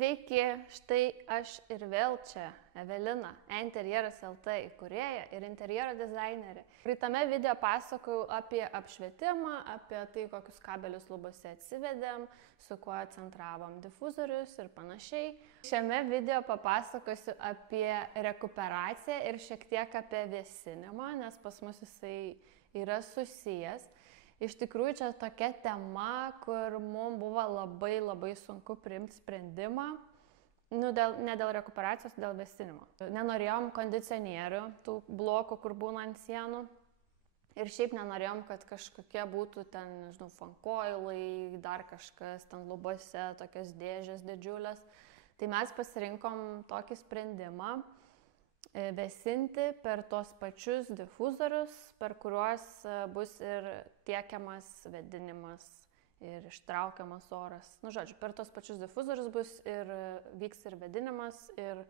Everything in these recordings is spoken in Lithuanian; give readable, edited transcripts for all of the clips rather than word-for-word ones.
Sveiki, štai aš ir vėl čia, Evelina, Interjeras LT įkūrėja ir interjero dizainerė. Praeitame video pasakojau apie apšvietimą, apie tai, kokius kabelius lubose atsivedėm, su kuo centravom difuzorius ir panašiai. Šiame video papasakosiu apie rekuperaciją ir šiek tiek apie vėsinimą, nes pas mus jisai yra susijęs. Iš tikrųjų, čia tokia tema, kur mums buvo labai sunku priimti sprendimą, ne dėl rekuperacijos, dėl vėsinimo. Nenorėjom kondicionierių, tų blokų, kur būna ant sienų. Ir šiaip nenorėjom, kad kažkokie būtų ten, nežinau, fankoilai, dar kažkas ten lubose, tokios dėžės didžiulės. Tai mes pasirinkom tokį sprendimą vėsinti per tos pačius difuzorius, per kuriuos bus ir tiekiamas vėdinimas ir ištraukiamas oras. Nu, žodžiu, per tos pačius difuzorius bus ir vyks ir vėdinimas, ir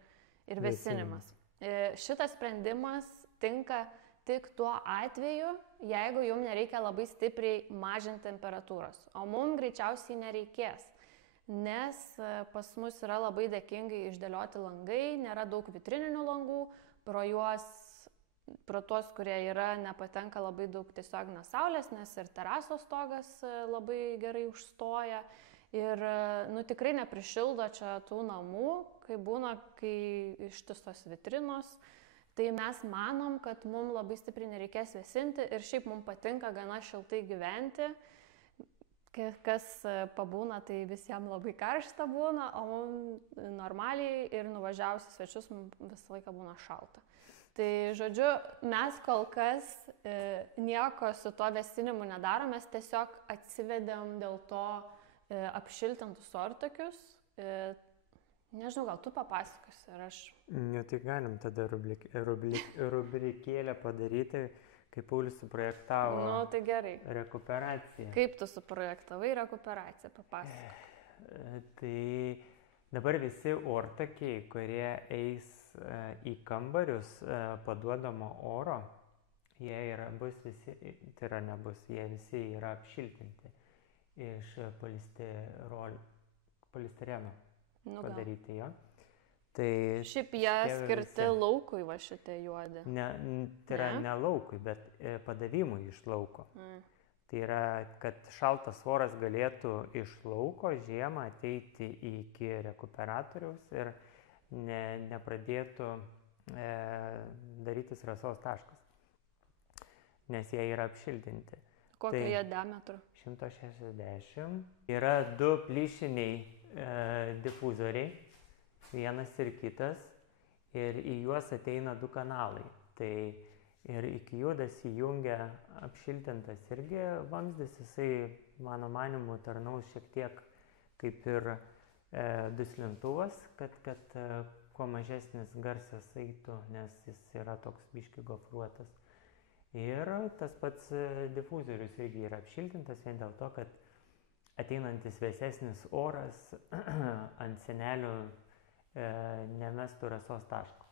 vėsinimas. Šitas sprendimas tinka tik tuo atveju, jeigu jums nereikia labai stipriai mažinti temperatūros, o mums greičiausiai nereikės. Nes pas mus yra labai dėkingai išdėlioti langai, nėra daug vitrininių langų, pro tuos, kurie yra, nepatenka labai daug tiesioginės saulės, nes ir terasos stogas labai gerai užstoja ir tikrai neprišildo čia tų namų, kai ištisos vitrinos. Tai mes manom, kad mums labai stipriai nereikės vėsinti ir šiaip mums patinka gana šiltai gyventi. Kas pabūna, tai visiems labai karšta būna, o mums normaliai ir nuvažiavus į svečius mums visą laiką būna šalta. Tai žodžiu, mes kol kas nieko su tuo vėsinimu nedarom, mes tiesiog atsivedėm dėl to apšiltintus ortakius. Nežinau, gal tu papasakosi, ar aš... Ne, tai galim tada rubrikėlę padaryti, kaip Paulius suprojektavo tai gerai. Rekuperaciją. Kaip tu suprojektavai rekuperaciją, papasakok. Tai dabar visi ortakiai, kurie eis į kambarius paduodamo oro, jie visi yra apšiltinti iš polistireno padaryti jo. Tai šiaip jie skirti laukui va šitie juodi. Tai yra ne laukui, bet padavimui iš lauko. Tai yra, kad šaltas oras galėtų iš lauko žiemą ateiti iki rekuperatoriaus ir nepradėtų darytis rasos taškas, nes jie yra apšiltinti. Kokio jie diametro? 160. Yra du plyšiniai difuzoriai, vienas ir kitas, ir į juos ateina du kanalai. Tai ir iki jų įjungia apšiltintas irgi vamzdis, jisai, mano manimu, tarnaus šiek tiek kaip ir duslintuvas, kad kuo mažesnis garsas eitų, nes jis yra toks biški gofruotas. Ir tas pats difuzorius irgi yra apšiltintas vien dėl to, kad ateinantis vėsesnis oras ant sienelių nemestų rasos taško.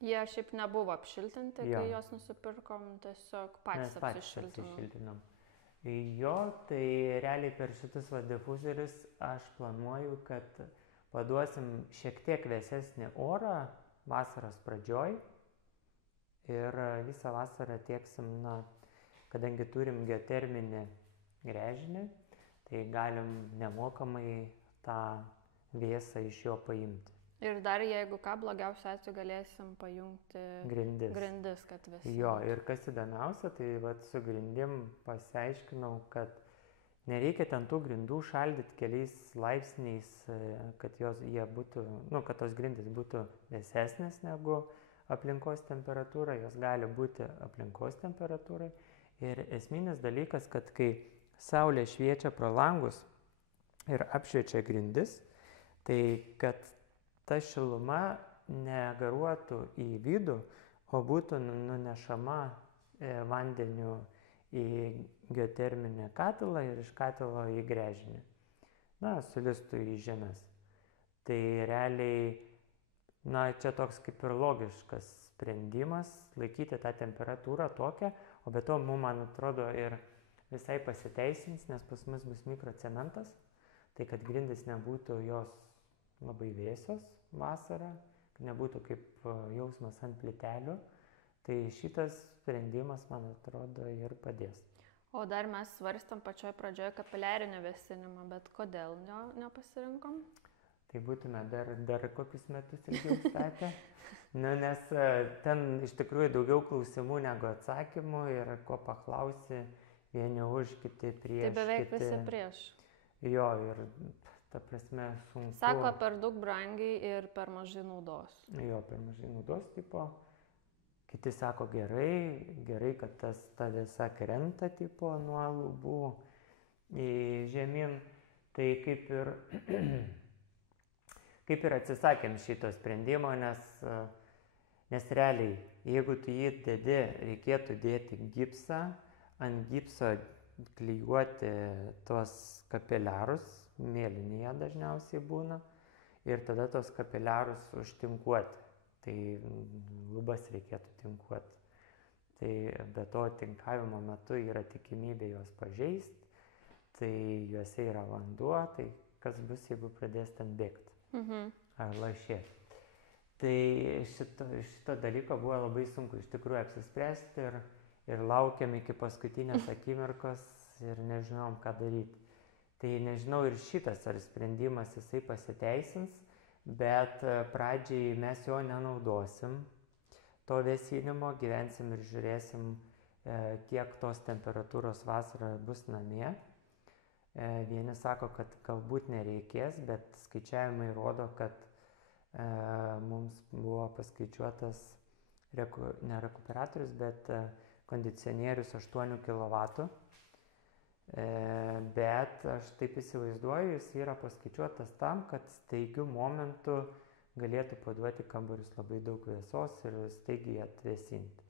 Jie šiaip nebuvo apšiltinti, kai juos nusipirkom, tiesiog patys apsišiltinom. Jo, tai realiai per šitus difuzorius aš planuoju, kad paduosim šiek tiek vėsesnį orą vasaros pradžioj ir visą vasarą tieksim, kadangi turim geoterminį gręžinį, tai galim nemokamai tą vėsą iš jo paimti. Ir dar jeigu ką, blogiausiu atveju galėsim pajungti grindis, kad vėsintų. Jo, ir kas įdomiausia, tai su grindim pasiaiškinau, kad nereikia ten tų grindų šaldyti keliais laipsniais, kad kad tos grindys būtų vėsesnės negu aplinkos temperatūra, jos gali būti aplinkos temperatūrai. Ir esminis dalykas, kad kai saulė šviečia pro langus ir apšviečia grindis, tai kad ta šiluma negaruotų į vidų, o būtų nunešama vandeniu į geoterminį katilą ir iš katilo į gręžinį. Sulistų į žemės. Tai realiai, čia toks kaip ir logiškas sprendimas laikyti tą temperatūrą tokią, o be to, man atrodo, ir visai pasiteisins, nes pas mus bus mikrocementas, tai kad grindys nebūtų jos labai vėsios vasarą, kad nebūtų kaip jausmas ant plytelių. Tai šitas sprendimas, man atrodo, ir padės. O dar mes svarstam pačioj pradžioje kapiliarinio vėsinimą, bet kodėl nepasirinkom? Tai būtume dar kokius metus ilgiau statę. Nes ten iš tikrųjų daugiau klausimų negu atsakymų ir ko paklausi, vieni už, kiti prieš. Tai beveik visi prieš. Jo, ir ta prasme sunku. Sako, per daug brangiai ir per mažai naudos. Jo, per mažai naudos tipo. Kiti sako gerai, kad ta vėsa krenta tipo nuo lubų į žemyn. Tai kaip ir atsisakėm šito sprendimo, nes realiai, jeigu tu jį dedi, reikėtų dėti gipsą, ant gipso klijuoti tuos kapiliarus, mėlynėje dažniausiai būna, ir tada tos kapiliarus užtinkuoti. Tai lubas reikėtų tinkuoti. Tai be to tinkavimo metu yra tikimybė juos pažeisti, tai juose yra vanduo, tai kas bus, jeigu pradės ten bėgti ar lašėti. Tai šito dalyko buvo labai sunku iš tikrųjų apsispręsti ir laukiam iki paskutinės akimirkos ir nežinom, ką daryti. Tai nežinau ir šitas, ar sprendimas jisai pasiteisins, bet pradžiai mes jo nenaudosim, to vėsinimo, gyvensim ir žiūrėsim, kiek tos temperatūros vasarą bus namie. Vieni sako, kad galbūt nereikės, bet skaičiavimai rodo, kad mums buvo paskaičiuotas ne rekuperatorius, bet kondicionierius 8 kW. Bet aš taip įsivaizduoju, jis yra paskaičiuotas tam, kad staigiu momentu galėtų paduoti kambarius labai daug vėsos ir staigiai atvėsinti.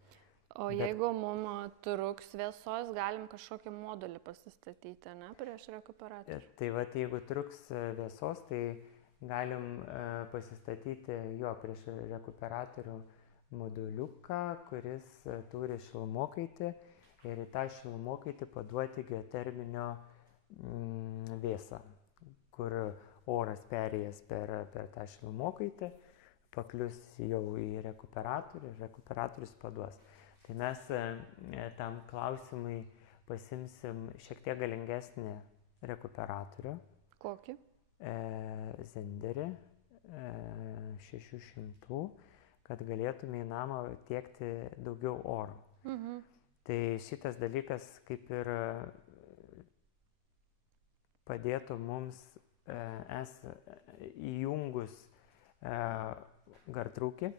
O jeigu mums truks vėsos, galim kažkokį modulį pasistatyti, ne, prieš rekuperatorių? Tai va, jeigu truks vėsos, tai galim pasistatyti jo prieš rekuperatorių moduliuką, kuris turi šilmokaitį. Ir į tą šilmokaitį paduoti geoterminio vėsą, kur oras perėjęs per tą šilmokaitį, paklius jau į rekuperatorių ir rekuperatorius paduos. Tai mes tam klausimui pasimsim šiek tiek galingesnį rekuperatorių. Kokį? Zenderį 600, kad galėtume į namą tiekti daugiau oro. Tai šitas dalykas kaip ir padėtų mums įjungus gartrūkį,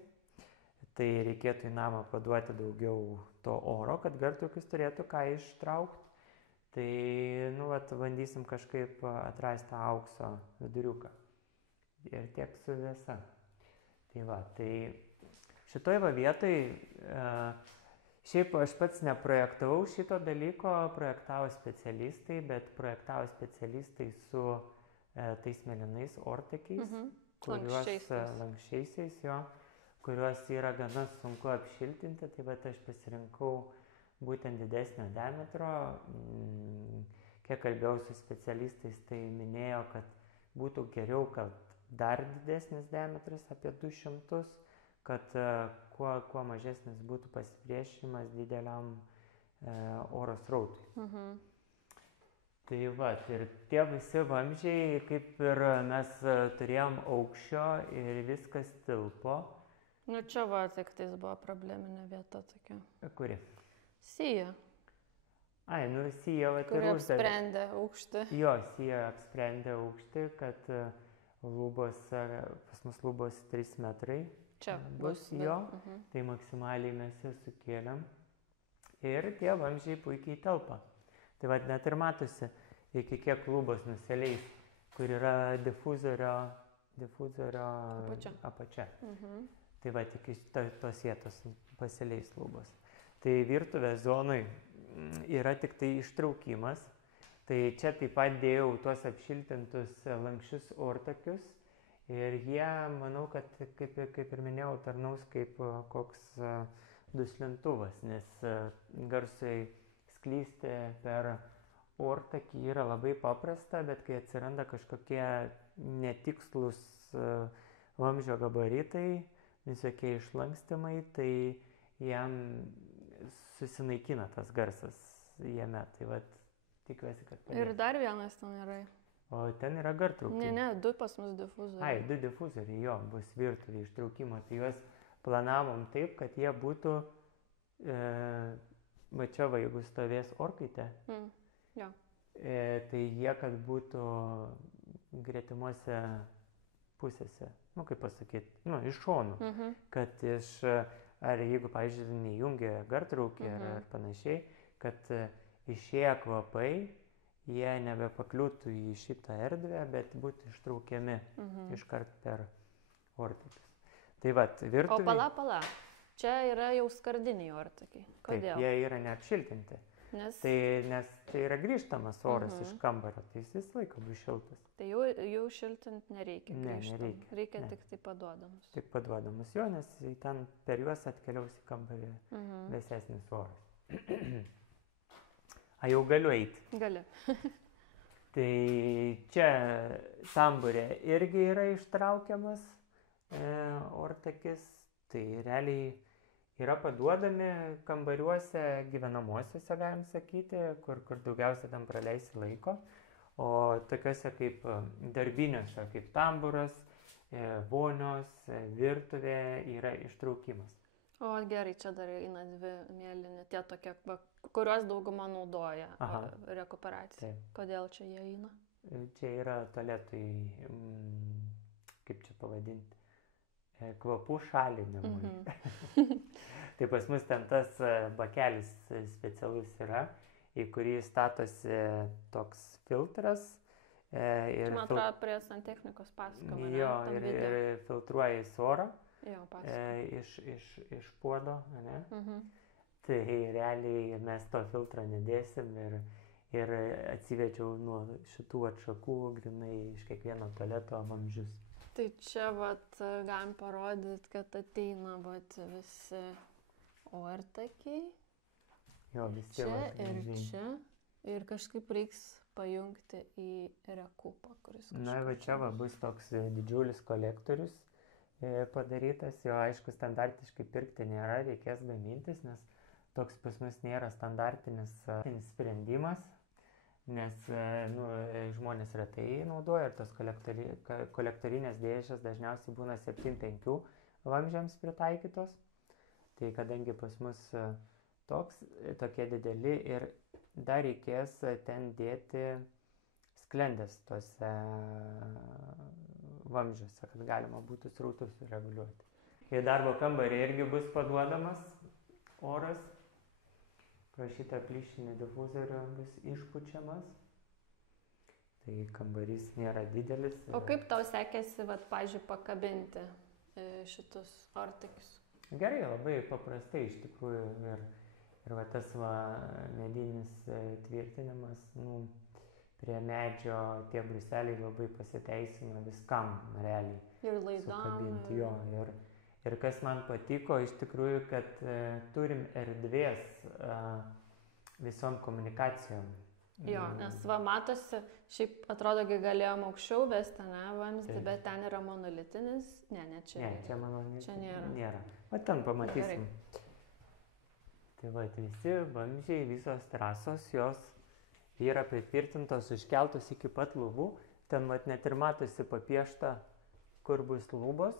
tai reikėtų į namą paduoti daugiau to oro, kad gartrūkis turėtų ką ištraukti. Tai, bandysim kažkaip atrasti aukso viduriuką. Ir tiek su vėsa. Tai šitoj vietoj šiaip aš pats neprojektavau šito dalyko, projektavo specialistai, bet projektavo specialistai su tais mėlynais ortakiais, lankščiaisiais, kuriuos yra gana sunku apšiltinti, tai bet aš pasirinkau būtent didesnio diametro. Kiek kalbėjau su specialistais, tai minėjo, kad būtų geriau, kad dar didesnis diametras, apie 200, kad kuo mažesnis būtų pasipriešinimas dideliam oro srautui. Tai va, ir tie visi vamzdžiai, kaip ir mes turėjom aukščio ir viskas tilpo. Čia va, tik tais buvo probleminė vieta tokia. Kuri? Sija. Sija va. Kuri apsprendė aukštį. Jo, Sija apsprendė aukštį, kad pas mus lubos 3 metrai. Čia bus jo, tai maksimaliai mes jas sukėlėm ir tie vamzdžiai puikiai telpa. Tai va, net ir matosi, iki kiek lubos nusileis, kur yra difuzorio apačia. Tai va, tik iš tos vietos pasileis lubos. Tai virtuvės zonui yra tik tai ištraukimas. Tai čia taip pat dėjau tuos apšiltintus lankščius ortakius. Ir jie, manau, kad kaip ir minėjau, tarnaus kaip koks duslintuvas, nes garsui sklysti per ortakį yra labai paprasta, bet kai atsiranda kažkokie netikslus vamzdžio gabaritai, visokie išlankstimai, tai jam susinaikina tas garsas jame. Tai vat, tikiuosi, kad pavyks. Ir dar vienas ten yra. O ten yra gartraukiai. Ne, 2 pas mus difuzoriai. 2 difuzoriai, jo, bus virtuvė ištraukimo. Tai juos planavom taip, kad jie būtų, va čia va, jeigu stovės orkaitė, Jo. Tai jie, kad būtų gretimuose pusėse, nu kaip pasakyti, nu iš šonų, kad ar jeigu, pavyzdžiui, neįjungia gartraukį ar panašiai, kad išėję kvapai, jie nebepakliūtų į šitą erdvę, bet būtų ištraukiami iškart per ortakius. Tai vat, virtuvė. O pala. Čia yra jau skardiniai ortakiai. Kodėl? Taip, jie yra neapšiltinti. Nes tai yra grįžtamas oras iš kambario, tai jis visą laiką bus šiltas. Tai jau šiltint nereikia. Nereikia. Reikia tik tai paduodamus. Tik paduodamus jo, nes ten per juos atkeliaus į kambarį vėsesnis oras. A jau galiu eiti? Gali. Tai čia tamburė irgi yra ištraukiamas ortakis, tai realiai yra paduodami kambariuose gyvenamuosiuose, galim sakyti, kur daugiausia tam praleisi laiko, o tokiuose kaip darbiniuose, kaip tamburas, vonios, virtuvė yra ištraukimas. O gerai, čia dar eina 2 mėlyni, tie tokie, kuriuos dauguma naudoja rekuperacijai. Kodėl čia jie eina? Čia yra tualetui, kaip čia pavadinti, kvapų šalinimui. Tai pas mus ten tas bakelis specialus yra, į kurį statosi toks filtras. Man atrodo, prie santechnikos pasakojama. Jo, ir filtruoja į orą. Jo, iš puodo, ne? Tai realiai mes to filtro nedėsim ir atsivečiau nuo šitų atšakų grinai iš kiekvieno tualeto vamzdžius. Tai čia vat galim parodyti, kad ateina vat visi ortakiai. Jo, visi čia ir čia. Ir kažkaip reiks pajungti į rekupą, kuris kažkaip... Na, va čia va bus toks didžiulis kolektorius padarytas, jo aišku standartiškai pirkti nėra, reikės gamintis, nes toks pas mus nėra standartinis sprendimas, nes žmonės retai naudoja ir tos kolektorinės dėžės dažniausiai būna 7-5 vamzdžiams pritaikytos, tai kadangi pas mus tokie dideli ir dar reikės ten dėti sklendės tose vamzdžiuose, kad galima būtų srautus reguliuoti. Į darbo kambarį irgi bus paduodamas oras. Pro šitą plyšinį difuzorių bus išpučiamas. Tai kambarys nėra didelis. O kaip tau sekėsi, pavyzdžiui, pakabinti šitus ortakius? Gerai, labai paprastai iš tikrųjų. Ir tas medinis tvirtinimas, prie medžio tie bruseliai labai pasiteisino viskam realiai. Ir laidam. Sukabinti jo. Ir kas man patiko, iš tikrųjų, kad turim erdvės visom komunikacijom. Jo, nes matosi, šiaip atrodo, kai galėjom aukščiau vesti, vamzdį, bet ten yra monolitinis. Ne, čia nėra. O ten pamatysim. Tai visi vamzdžiai, visos trasos, jos yra pritvirtintos, iškeltos iki pat lubų. Ten net ir matosi papiešta, kur bus lubos,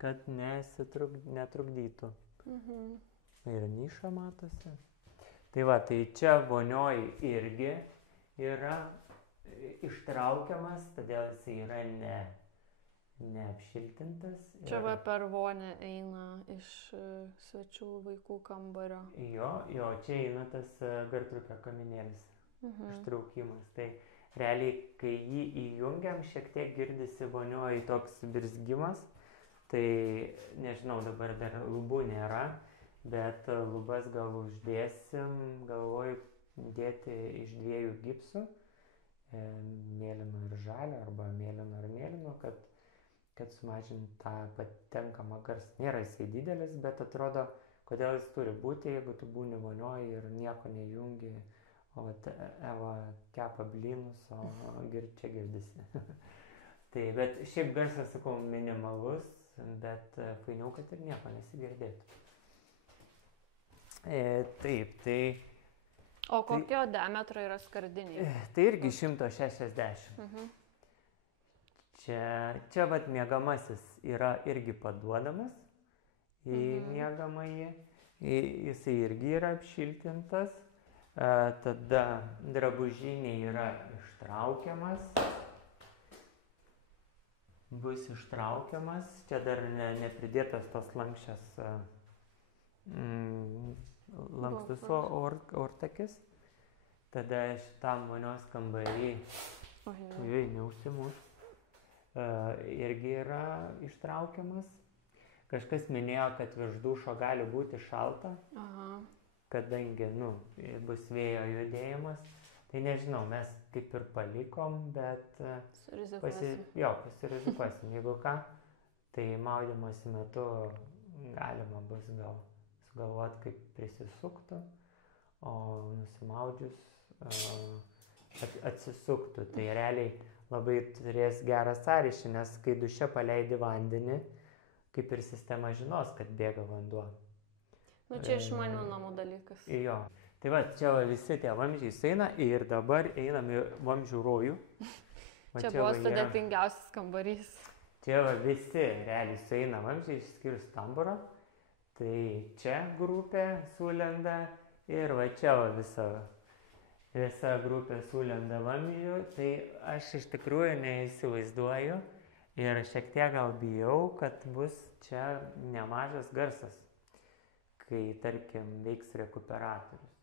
kad netrukdytų. Ir niša matosi. Tai čia vonioj irgi yra ištraukiamas, todėl jis yra neapšiltintas. Čia per vonę eina iš svečių vaikų kambario. Jo, čia eina tas gartrupio kaminėlis. Ištraukimas. Tai realiai, kai jį įjungiam, šiek tiek girdisi vonioj toks birzgimas. Tai nežinau, dabar dar lubų nėra, bet lubas gal uždėsim, galvoju dėti iš 2 gipsų, mėlyno ir žalio, arba mėlyno ir mėlyno, kad sumažint tą patenkamą garsą. Nėra jisai didelis, bet atrodo, kodėl jis turi būti, jeigu tu būni vonioj ir nieko nejungi. O Eva kepa blynus, o čia girdisi. Tai, bet šiaip garsas, sakau, minimalus, bet fainiau, kad ir nieko nesigirdėtų. Taip, tai... O kokio diametro yra skardiniai? Tai irgi 160. Čia vat miegamasis yra irgi paduodamas į miegamąjį. Jisai irgi yra apšiltintas. Tada drabužiniai yra ištraukiamas. Bus ištraukiamas. Čia dar nepridėtas tos lankščias lankstus ortakis. Tada šitam vonios kambarį neužsimuš. Irgi yra ištraukiamas. Kažkas minėjo, kad virš dušo gali būti šalta, kadangi bus vėjo judėjimas. Tai nežinau, mes kaip ir palikom, bet pasirizikuosim. Jeigu ką, tai maudymosi metu galima bus gal sugalvoti, kaip prisisuktų, o nusimaudžius atsisuktų. Tai realiai labai turės gerą sąryšį, nes kai duše paleidi vandenį, kaip ir sistema žinos, kad bėga vanduo. Čia išmanių namų dalykas. Jo. Tai va, čia visi tie vamzdžiai eina ir dabar einam į vamzdžių rojų. Čia buvo sudėtingiausias kambarys. Čia visi realiai sueina vamzdžiai, išskyrus tamburą. Tai čia grupė sulenda ir va čia visa grupė sulenda vamzdžių. Tai aš iš tikrųjų neįsivaizduoju ir šiek tiek gal bijau, kad bus čia nemažas garsas, kai, tarkim, veiks rekuperatorius.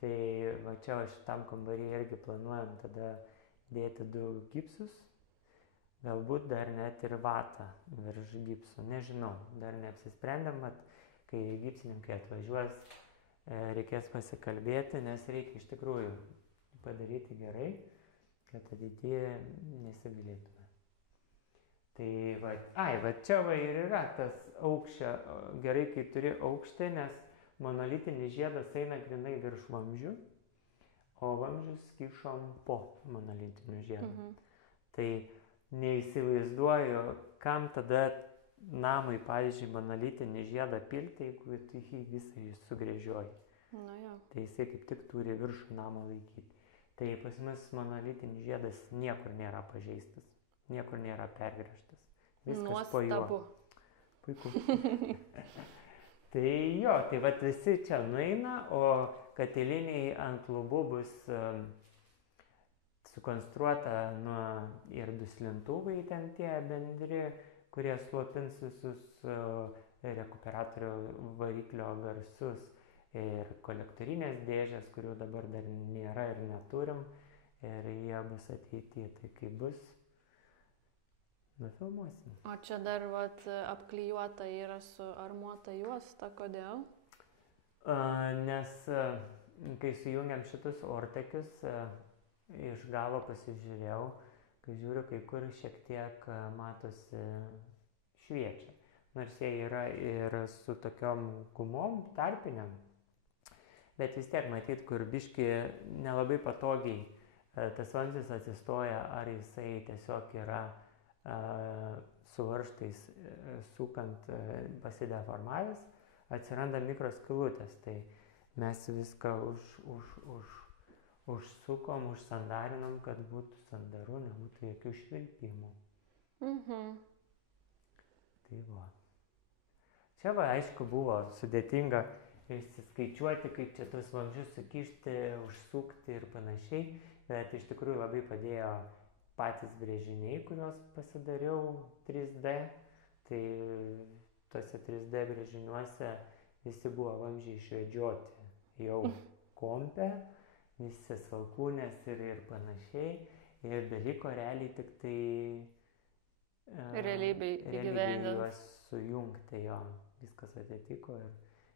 Tai va čia šitam kambarį irgi planuojam tada dėti 2 gipsus, galbūt dar net ir vatą virš gipsų, nežinau, dar neapsisprendėm, bet kai gipsininkai atvažiuos, reikės pasikalbėti, nes reikia iš tikrųjų padaryti gerai, kad ateityje nesigailėtume. Tai va čia ir yra tas aukščio, gerai, kai turi aukštį, nes monolitinis žiedas eina grynai virš vamzdžių, o vamzdžius kišom po monolitiniu žiedu. Tai neįsivaizduoju, kam tada namui, pavyzdžiui, monolitinį žiedą pilti, jeigu tu jį visą sugrėžioji. Tai jisai kaip tik turi viršų namą laikyti. Tai pas mus monolitinis žiedas niekur nėra pažeistas, niekur nėra pergręžtas. Viskas po juo. Nuostabu. Puiku. Tai jo, tai vat visi čia nueina, o katiliniai ant lubų bus sukonstruota ir duslintuvai ten tie bendri, kurie slopins visus rekuperatorių variklio garsus ir kolektorinės dėžės, kurių dabar dar nėra ir neturim, ir jie bus ateityje. Tai kai bus, nufilmuosim. O čia dar apklijuota yra su armuota juosta, kodėl? Nes kai sujungiam šitus ortakius, iš galo pasižiūrėjau, kai žiūriu, kai kur šiek tiek matosi šviečia. Nors jie yra ir su tokiom gumom tarpiniam, bet vis tiek matyt, kur biški nelabai patogiai tas vamzdis atsistoja, ar jisai tiesiog yra su varžtais sukant pasideformavęs, atsiranda mikroskylutės. Tai mes viską užsukom, užsandarinom, kad būtų sandaru, nebūtų jokių švilpimų. Tai va. Čia aišku buvo sudėtinga išsiskaičiuoti, kaip čia tos vamzdžius sukišti, užsukti ir panašiai, bet iš tikrųjų labai padėjo patys brėžiniai, kuriuos pasidariau 3D. Tai tose 3D brėžiniuose visi buvo vamzdžiai išvedžioti jau kompe, visi alkūnės ir panašiai. Ir beliko realiai tik tai realybėj juos sujungti, jo. Viskas atitiko ir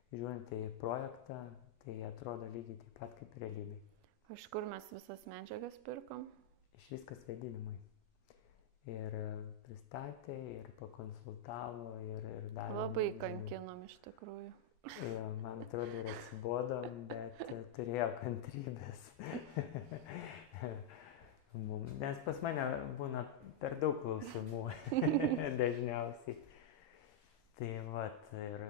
žiūrint į projektą, tai atrodo lygiai taip pat kaip realybėj. Iš kur mes visas medžiagas pirkom? Iš viskas vaidinimui. Ir pristatė, ir pakonsultavo, ir davė. Labai kankinom iš tikrųjų. Jo, man atrodo ir atsibodom, bet turėjo kantrybės. Nes pas mane būna per daug klausimų dažniausiai. Tai vat ir...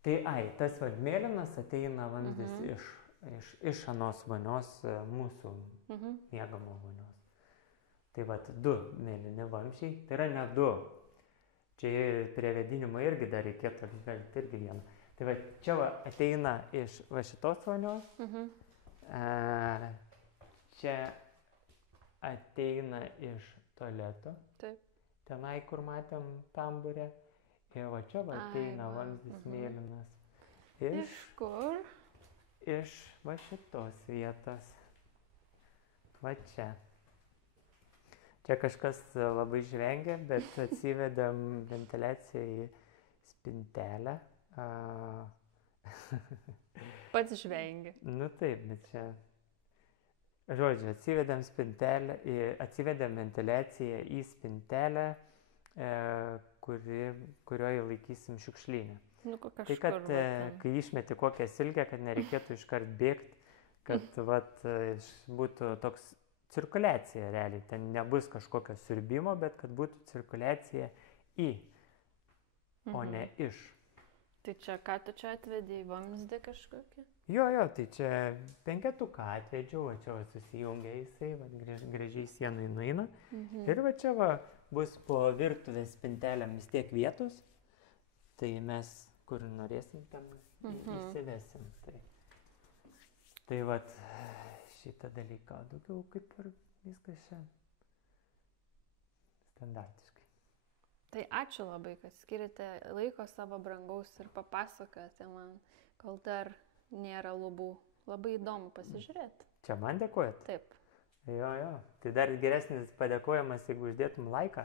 Tai tas mėlynas ateina vamzdis iš anos vonios, mūsų miegamo vonios. Tai vat 2 mėlyni vamzdžiai, tai yra ne 2. Čia prie vėdinimo irgi dar reikėtų apžvelgti irgi vieną. Tai va čia ateina iš va šitos vonios, čia ateina iš tualeto, tenai kur matėm tamburę, ir va čia ateina vamzdis mėlynas. Iš kur? Iš va šitos vietos. Va čia. Čia kažkas labai žvengia, bet atsivedėm ventiliaciją į spintelę. Pats žvengi. Nu taip, bet čia... Žodžiu, atsivedėm ventiliaciją į spintelę, kurioje laikysim šiukšlynę. Nu, kažkur. Tai kad, kai išmeti kokią silkę, kad nereikėtų iškart bėgti, kad būtų toks cirkuliacija realiai. Ten nebus kažkokio siurbimo, bet kad būtų cirkuliacija į, o ne iš. Tai čia ką tu čia atvedėjai, vamzdį kažkokį? Jo, tai čia 5-tuką atvedžiau, va čia susijungia jisai, gražiai sienai nueina. Ir va čia bus po virtuvės spintelėm vis tiek vietos, tai mes kur norėsim tam įsivesim. Tai va šitą dalyką, daugiau kaip ir viskas čia standartiškai. Tai ačiū labai, kad skirite laiko savo brangaus ir papasakote man, kol dar nėra lubų. Labai įdomu pasižiūrėti. Čia man dėkojat? Taip. Jo. Tai dar geresnis padėkojimas, jeigu uždėtum laiką.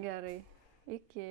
Gerai. Iki.